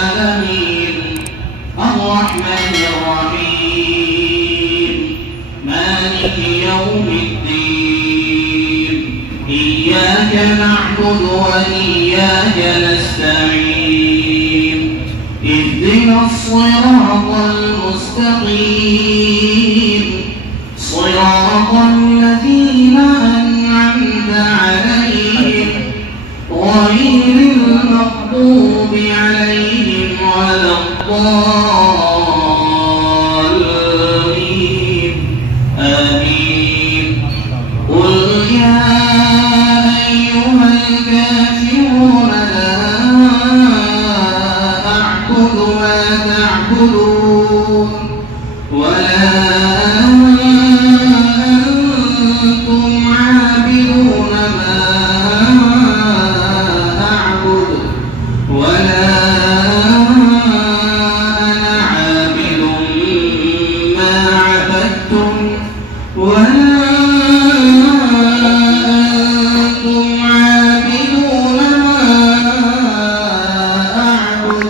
العالمين الرحمن الرحيم مالك يوم الدين إياك نعبد وإياك نستعين اهدنا الصراط المستقيم صراط الذين أنعمت عليهم غير المغضوب عليهم ولا الضالين آمين قل يا أيها الكافرون لا أعبد ما تعبدون ولا أنتم عابدون ما أعبد ولا أنا عابد ما عبدتم ولا أنتم عابدون ما أعبد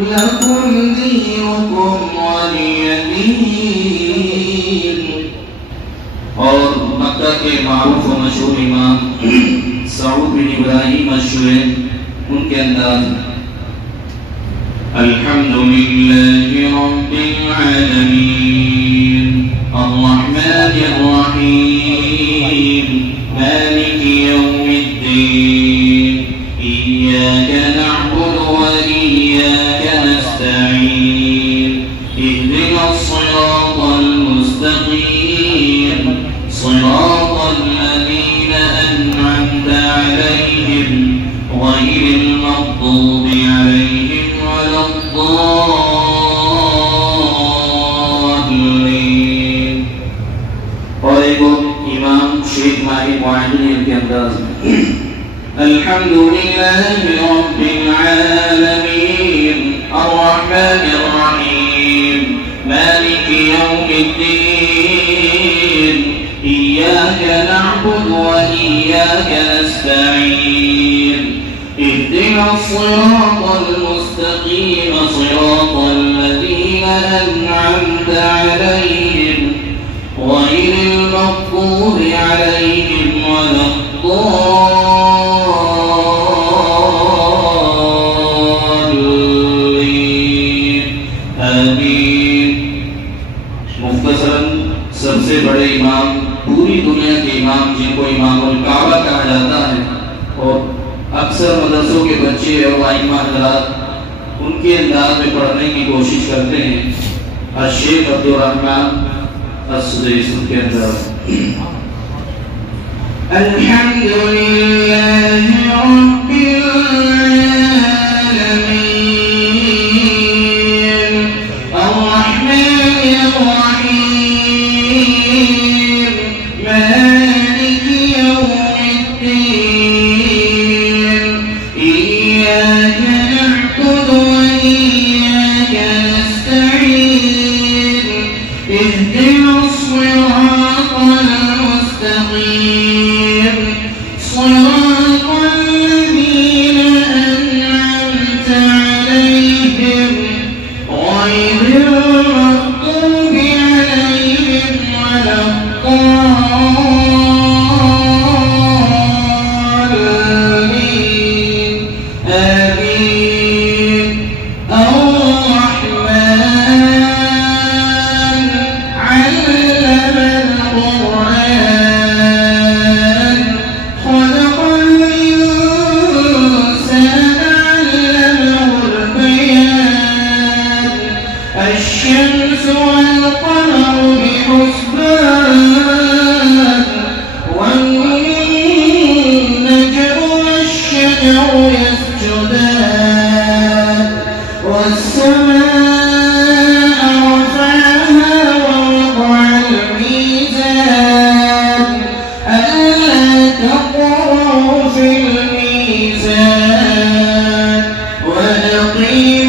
لكم دينكم ولي دين। और मक्का के मारूफ व मशहूर इमाम सऊद बिन इब्राहिम अश-शुअरी उनके अंदाज अल्हम्दुलिल्लाहि रब्बिल आलमीन अर्रहमानिर रहीम मालिकि यौमिद्दीन इय्याका नअबुदु व इय्याका नस्तईन इहदिनस सिरातल मुस्तकीम صراط الذين أنعمت عليهم غير المغضوب عليهم ولا الضالين। और एक इमाम शेख माही मुआहिदी के अंदाज अल्हम्दुलिल्लाहि रब्बिल आलमीन अर्रहमानिर रहीम मालिकि यौमिद्दीन إياك نعبد وإياك نستعين اهدنا الصراط المستقيم صراط الذين أنعمت عليهم غير المغضوب عليهم ولا الضالين آمين। मुख्तसरन सबसे बड़े इमाम पूरी दुनिया के इमाम जिनको इमामुल काबा कहा जाता है और अक्सर मदरसों के बच्चे और आइमा हज़रात उनके अंदाज में पढ़ने की कोशिश करते हैं शेख अब्दुल रहमान अस-सुदैसी उनके अंदाज अल्हम्दुलिल्लाहि रब्बिल आलमीन अर्रहमानिर रहीम मालिकि यौमिद्दीन इय्याका नअबुदु व इय्याका नस्तईन इहदिनस सिरातल मुस्तकीम सिरातल लज़ीना أنعمت عليهم غير المغضوب عليهم ولا الضالين آمين الرحمن علم القرآن خلق الإنسان علمه البيان الشمس والقمر بحسبان والنجم والشجر يسجدان والسماء رفعها ووضع الميزان ألا تطغوا في الميزان وأقيموا